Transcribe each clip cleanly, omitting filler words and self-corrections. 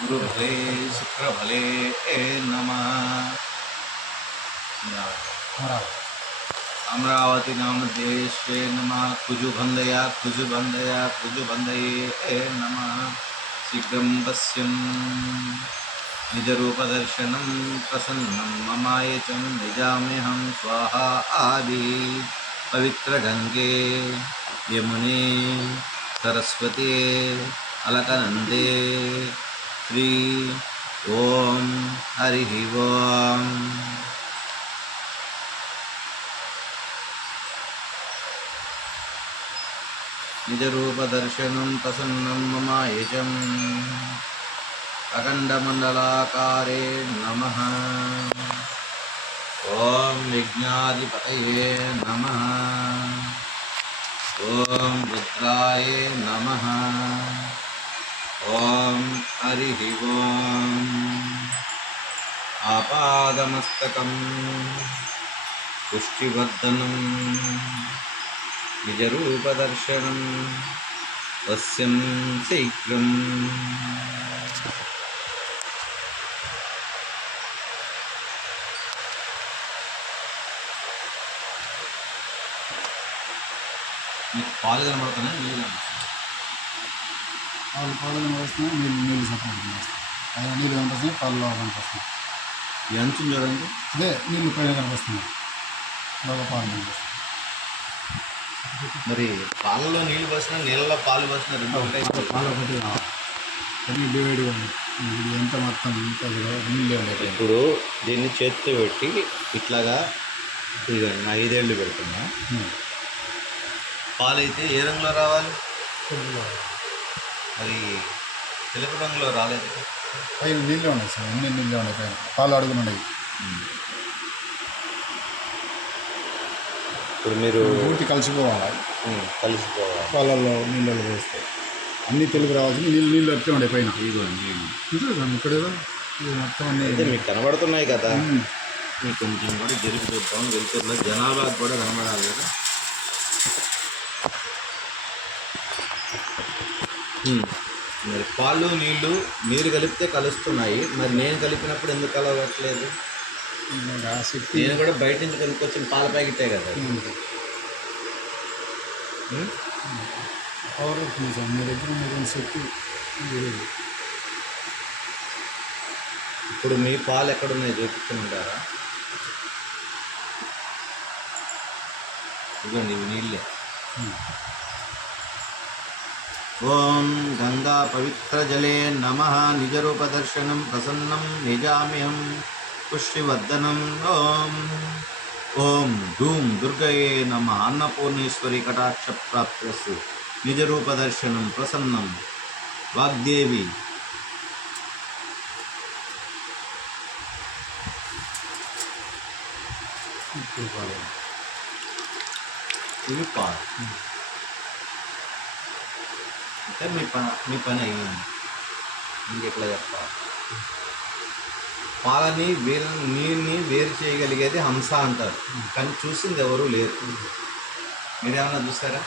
गुरुभले शुक्रभले नमः। अमरावती नाम देशे नमः। कुजुबंधया कुजुबंधया कुजुबंधये नमः। शीघ्रं पश्यन् निजरूपदर्शनं प्रसन्नं ममायचं निजाम्यहं स्वाहा आदि पवित्रगंगे यमुने सरस्वती अलकनंदे श्री ओम हरिः ओम। निजरूपदर्शनं प्रसन्नं ममायचं अखण्डमण्डलाकारे नमः। ओम विघ्नाधिपतये नमः। ओम रुद्राय नमः। ओम हरिः ओम। आपादमस्तकं पुष्टिवर्धनं निजरूपदर्शनं पश्यन् शीघ्रम्। మీకు పాలు కనబడుతున్నాయి, నీళ్ళు పాలు కనిపిస్తున్నాయి, నీళ్ళు సపరేట్ కనిపిస్తాయి. అదే నీళ్ళు కనిపిస్తున్నాయి, పాలు కనిపిస్తున్నాయి. ఈ అంచుని చూడండి, అదే నీళ్ళు పైన కనిపిస్తున్నాయి, బాగా పాలు కనిపిస్తాయి. మరి పాలలో నీళ్ళు పోసినా నీళ్ళలో పాలు పోసినా రెండు ఉంటాయి. పాలు ఒకటి అన్నీ డివైడ్గా ఉంది. ఇది ఎంత మొత్తం ఇంత నీళ్ళు ఉన్నాయి. ఇప్పుడు దీన్ని చేతితో పెట్టి ఇట్లాగా ఇదిగోండి, నా 5 ఏళ్ళు పెడుతున్నా. పాలు అయితే ఏ రంగులో రావాలి? మరి తెలుపు రంగులో రాలేదు. పైన నీళ్ళే ఉన్నాయి సార్, అన్ని నీళ్ళే ఉన్నాయి. పైన పాలు అడుగులు ఉన్నాయి. ఇప్పుడు మీరు పూర్తి కలిసిపోవాలి, పాలల్లో నీళ్ళలో వేస్తే అన్నీ తెలుగు రావాల్సింది. నీళ్ళు అట్లే ఉండే పైన. ఇదిగోండి నీళ్ళు ఇక్కడ ఇది మొత్తం అన్నీ అయితే మీకు కనబడుతున్నాయి కదా. మీకు కొంచెం కూడా జరిపి చూద్దాం. వెళ్తున్నా జనాభాకు కూడా కనబడాలి కదా. మరి పాలు నీళ్ళు మీరు కలిపితే కలుస్తున్నాయి, మరి నేను కలిపినప్పుడు ఎందుకు కలవట్లేదు? ఆసక్తి. నేను కూడా బయట నుంచి కొనుక్కొచ్చిన పాల ప్యాకెటే కదా. పవర్ అవుతుంది సార్, మీ దగ్గర ఉన్న శక్తి. ఇప్పుడు మీ పాలు ఎక్కడున్నాయి చూపించమంటారా? ఇదిగోండి, ఇవి నీళ్ళే. ఓం గంగా పవిత్ర జలే నమః. నిజరూపదర్శనం ప్రసన్నం నిజామ్యహం పుష్టివర్ధనం. ఓం ఓం ధూం దుర్గయే నమః. అన్నపూర్ణేశ్వరి కటాక్ష ప్రాప్త్యస్తు. నిజరూపదర్శనం ప్రసన్నం వాగ్దేవి. ఇవి పాలు. అంటే మీ పని అయ్యింది. ఇంకెట్లా చెప్పాలి? పాలని నీరుని వేరు చేయగలిగేది హంస అంటారు, కానీ చూసింది ఎవరూ లేరు. మీరేమన్నా చూసారా?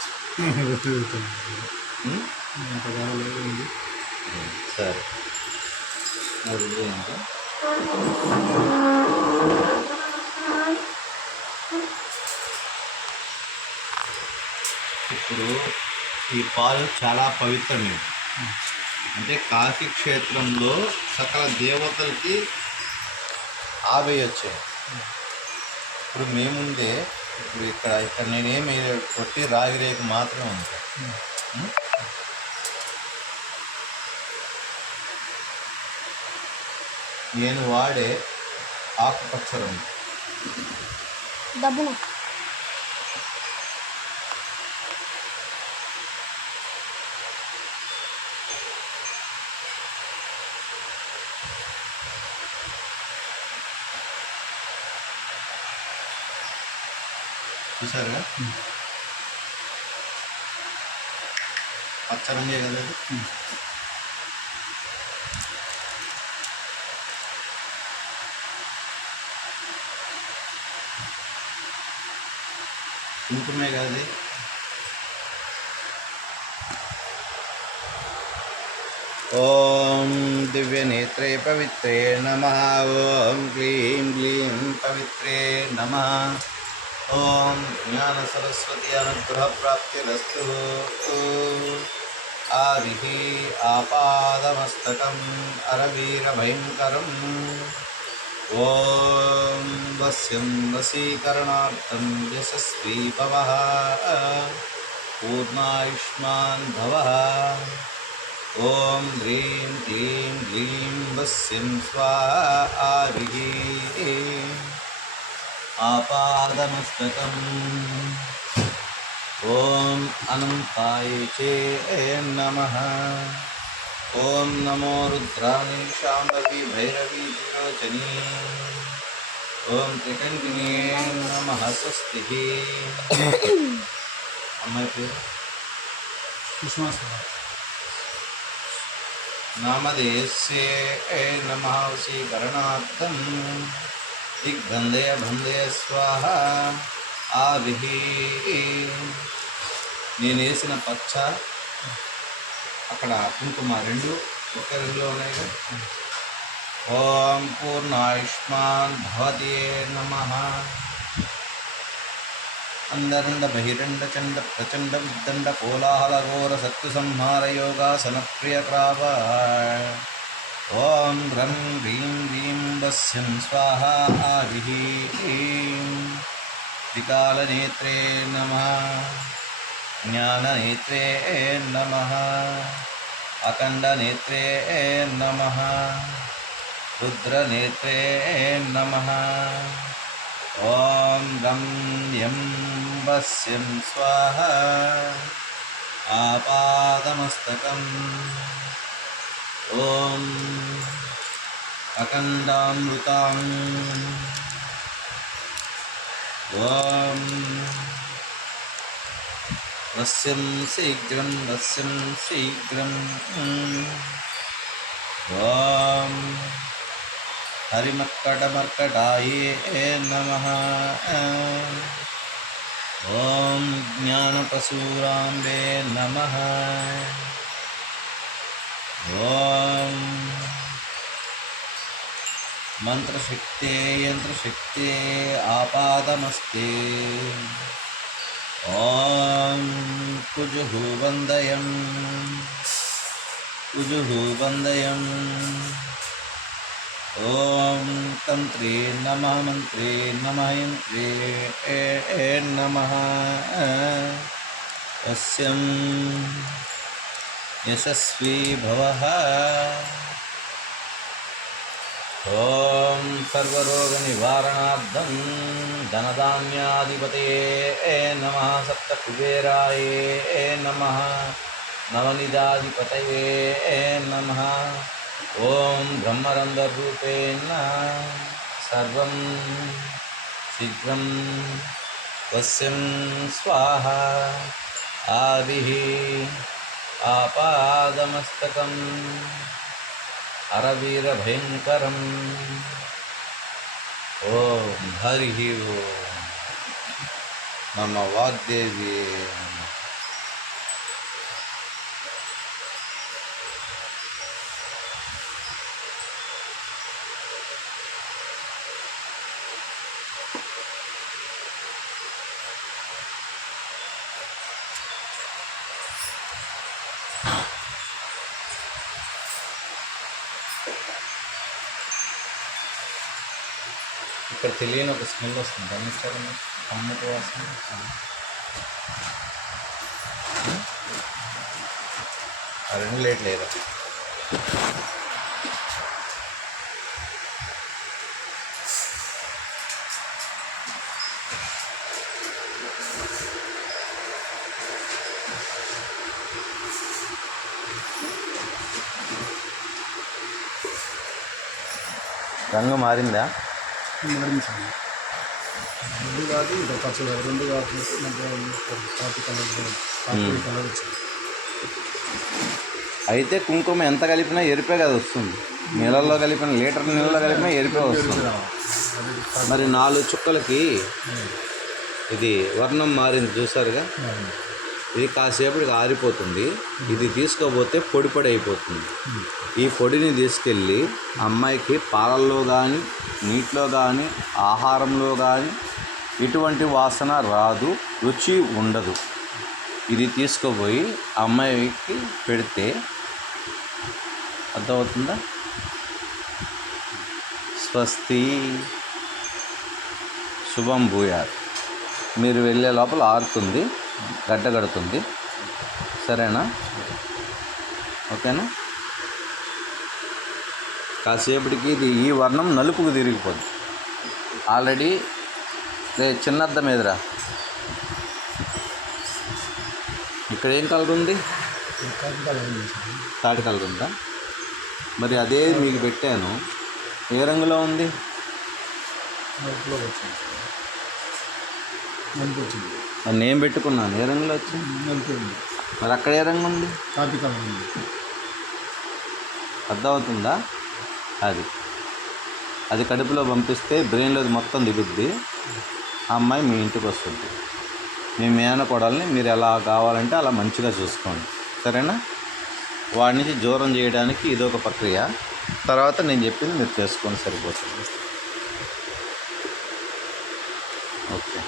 సరే, ఇప్పుడు ఈ పాలు చాలా పవిత్రమైనవి. అంటే కాశీ క్షేత్రంలో సకల దేవతలకి ఆవేయొచ్చాయి. ఇప్పుడు మేముందే, ఇప్పుడు ఇక్కడ నేనేమి కొట్టి రాగి రేకు మాత్రమే ఉంటాయి. నేను వాడే ఆకుపచ్చ రంగు డబ్బులు చూసారుగా, పచ్చ రంగే కదా అది. కుంకుమే కాదు. ఓం दिव्यनेत्रे पवित्रे नमः ॐ क्लीं ग्लीं पवित्रे नमः ॐ ज्ञानसरस्वती अनुग्रहप्राप्तिरस्तु आदिः आपादमस्तकम् अरवीरभयङ्करम् ॐ वस्यं वशीकरणार्थं यशस्वी भवः पूर्णायुष्मान् भवः ॐ ह्रीं क्लीं ग्लीं वस्यं स्वाहा आदिः आपादमस्तकम् ॐ अनन्ताय चे नमः ॐ नमो रुद्राणि शाम्भवी भैरवी त्रिलोचनी ॐ त्रिकण्ठिने नमः स्वस्तिः अम्माई पेरु नामधेयस्य नमः वशीकरणार्थं दिग्बन्धय बन्धय स्वाहा आविः నేను వేసిన పచ్చ అక్కడ కుంకుమ రెండు ఒకే రెండులో ఉన్నాయి కదా. ఓం పూర్ణాయుష్మాన్ భవతే నమః अंदरंड बहिरंड चंड प्रचंड विदंड कोलाहल घोर सत्व संहार योगासन प्रिय क्राव ओम ग्रं ह्रीं ह्रीं वस्यं स्वाहा आदिः त्रिकालनेत्रे नमः ज्ञाननेत्रे नमः अखंडनेत्रे नमः रुद्रनेत्रे नमः ॐ गं यं वस्यं स्वाहा आपादमस्तकम् ॐ अखण्डामृताम् ॐ वस्यं शीघ्रं ॐ हरिमर्कटमर्कटाये नमः ॐ ज्ञानप्रसूराम्बे नमः ॐ मंत्रशक्ते यंत्रशक्ते आपादमस्ते ॐ कुजुः वन्दयम् ॐ तंत्रे नमः मंत्रे नमः यंत्रे नमः वस्यं यशस्वी भवः ॐ सर्वरोगनिवारणार्थं धनधान्याधिपतये नमः सप्तकुबेराय नमः नवनिधाधिपतये नमः ॐ ब्रह्मरन्ध्ररूपेण सर्वं शीघ्रं वस्यं स्वाहा आदिः आपादमस्तकम् अरवीरभयङ्करम् ॐ हरिः ॐ मम वाग्देवी ఇక్కడ తెలియని ఒక స్మెల్ వస్తుంది గమనించాలి అమ్మటి వాసన ఆ రెండు లేట్ లేదా రంగు మారిందా మరించింది రెండు కాదు ఇంకా పచ్చగా రెండు కాకపోతే కాఫీ కలర్ వచ్చింది. అయితే కుంకుమ ఎంత కలిపినా ఎరిపే కదా వస్తుంది. నీళ్ళల్లో కలిపిన లీటర్ నీళ్ళలో కలిపినా ఎరిపే వస్తుంది. మరి 4 చుక్కలకి ఇది వర్ణం మారింది చూసారుగా. ఇది కాసేపటికి ఆరిపోతుంది. ఇది తీసుకోపోతే పొడి పొడి అయిపోతుంది. ఈ పొడిని తీసుకెళ్ళి అమ్మాయికి పాలల్లో కానీ నీటిలో కానీ ఆహారంలో కానీ ఎటువంటి వాసన రాదు, రుచి ఉండదు. ఇది తీసుకుపోయి అమ్మాయికి పెడితే అర్థమవుతుందా? స్వస్తి శుభం భూయాత్. మీరు వెళ్ళే లోపల ఆరుతుంది, గడ్డ కడుతుంది. సరేనా? ఓకేనా? కాసేపటికి ఇది ఈ వర్ణం నలుపుకు తిరిగిపోద్ది. ఆల్రెడీ చిన్నద్దం ఎదురా ఇక్కడ ఏం కలర్ ఉంది? తాటి కలర్ ఉందా? మరి అదే మీకు పెట్టాను, ఏ రంగులో ఉంది? అది నేను పెట్టుకున్నాను, ఏ రంగులో వచ్చింది? మరి అక్కడ ఏ రంగు ఉంది? అర్థమవుతుందా? అది కడుపులో పంపిస్తే బ్రెయిన్లో మొత్తం దిగుద్ది. ఆ అమ్మాయి మీ ఇంటికి వస్తుంది. మీ మేనకోడల్ని మీరు ఎలా కావాలంటే అలా మంచిగా చూసుకోండి. సరేనా? వాడి నుంచి దూరం చేయడానికి ఇదొక ప్రక్రియ. తర్వాత నేను చెప్పింది మీరు చేసుకోండి, సరిపోతుంది. ఓకే.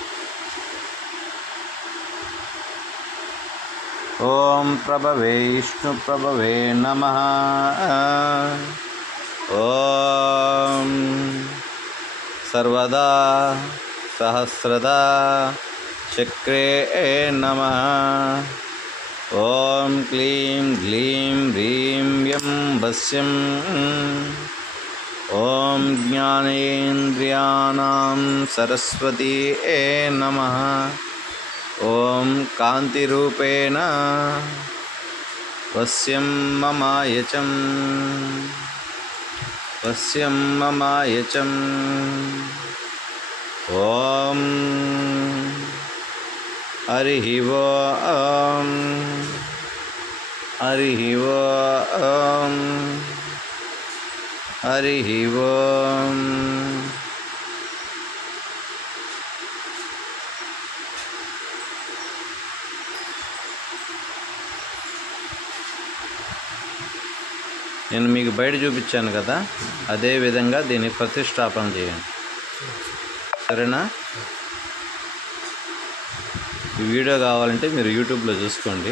ఓం ప్రభవే విష్ణు ప్రభవే నమః. ఓం సర్వదా సహస్రదా చక్రే నమః. ఓం క్లీం గ్లీం హ్రీం యం వశ్యం. ఓం జ్ఞానేంద్రియాణం సరస్వతీ నమః. ఓం కాంతిరూపేణ వశ్యం మమాయచం. వశ్యం మమాయచం. ఓం హరి ఓం. హరి ఓం. హరి ఓం. నేను మీకు బయట చూపించాను కదా, అదే విధంగా దీన్ని ప్రతిష్టాపన చేయండి. సరేనా? ఈ వీడియో కావాలంటే మీరు యూట్యూబ్లో చూసుకోండి.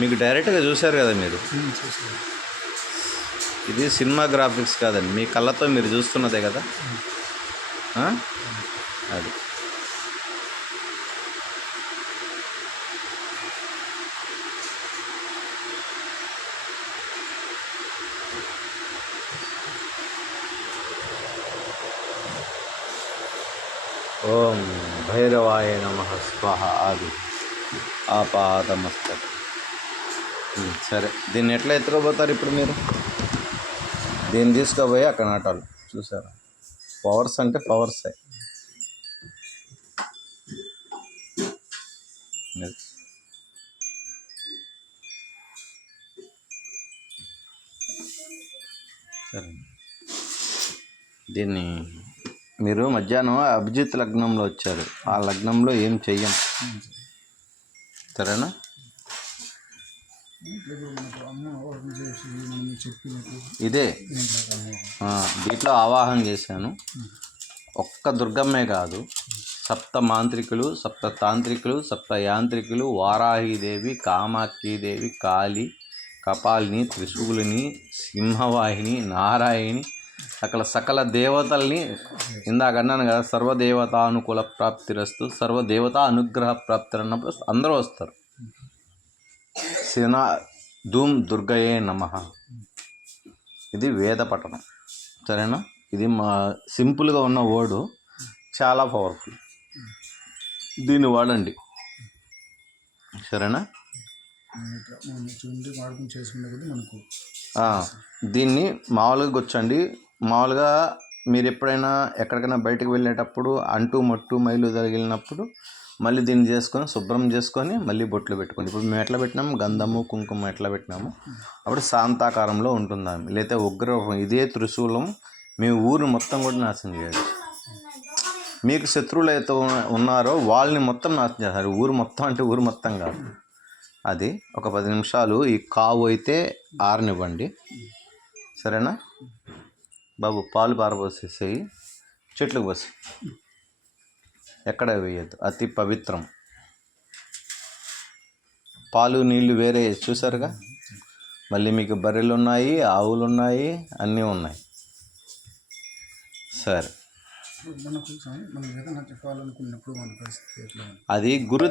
మీకు డైరెక్ట్గా చూశారు కదా మీరు. ఇది సినిమా గ్రాఫిక్స్ కాదండి, మీ కళ్ళతో మీరు చూస్తున్నదే కదా. అది ఓం భైరవాయ నమః స్వాహ. ఆది ఆపాదమస్తక. సరే, దీన్ని ఎట్లా ఎత్తుకోబోతారు ఇప్పుడు మీరు? దీన్ని తీసుకోపోయి అక్కడ నాటాలి. చూసారా? పవర్స్ అంటే పవర్సే. సరే, దీన్ని మీరు మధ్యాహ్నం అభిజిత్ లగ్నంలో వచ్చారు, ఆ లగ్నంలో ఏం చెయ్యం. సరేనా? ఇదే దీంట్లో ఆవాహన చేశాను. ఒక్క దుర్గమ్మే కాదు, సప్త మాంత్రికులు, సప్త తాంత్రికులు, సప్త యాంత్రికులు, వారాహీదేవి, కామాక్షీదేవి, కాళి, కపాలిని, త్రిశూలిని, సింహవాహిని, నారాయణి, సకల దేవతల్ని ఇందాక అన్నాను కదా, సర్వదేవతానుకూల ప్రాప్తిరస్తు, సర్వదేవతా అనుగ్రహ ప్రాప్తి అన్నప్పుడు అందరూ వస్తారు. ధూమ్ దుర్గయే నమః. ఇది వేద పఠనం. సరేనా? ఇది మా సింపుల్గా ఉన్న వర్డ్, చాలా పవర్ఫుల్. దీన్ని వాడండి. సరేనా? దీన్ని మామూలుగా కూర్చోండి. మామూలుగా మీరు ఎప్పుడైనా ఎక్కడికైనా బయటకు వెళ్ళేటప్పుడు అంటూ మట్టు మైలు తగిలినప్పుడు మళ్ళీ దీన్ని చేసుకొని శుభ్రం చేసుకొని మళ్ళీ బొట్లు పెట్టుకోండి. ఇప్పుడు మేము ఎట్లా పెట్టినాము, గంధము కుంకుమ ఎట్లా పెట్టినాము, అప్పుడు శాంతాకారంలో ఉంటుందాము. లేకపోతే ఉగ్ర, ఇదే త్రిశూలం మీ ఊరు మొత్తం కూడా నాశనం చేయదు. మీకు శత్రువులు అయితే ఉన్నారో వాళ్ళని మొత్తం నాశనం చేస్తారు. ఊరు మొత్తం అంటే ఊరు మొత్తం కాదు. అది ఒక 10 నిమిషాలు ఈ కావు అయితే ఆరనివ్వండి, సరేనా బాబు? పాలు పారబోసేసేయి, చెట్లకు పోసి, ఎక్కడ వేయద్దు, అతి పవిత్రం. పాలు నీళ్లు వేరే చూసారుగా. మళ్ళీ మీకు బర్రెలు ఉన్నాయి, ఆవులు ఉన్నాయి, అన్నీ ఉన్నాయి. సరే, మనకు మనం ఏదైనా చెప్పాలనుకున్నప్పుడు మన పరిస్థితి ఎట్లా? అది గురు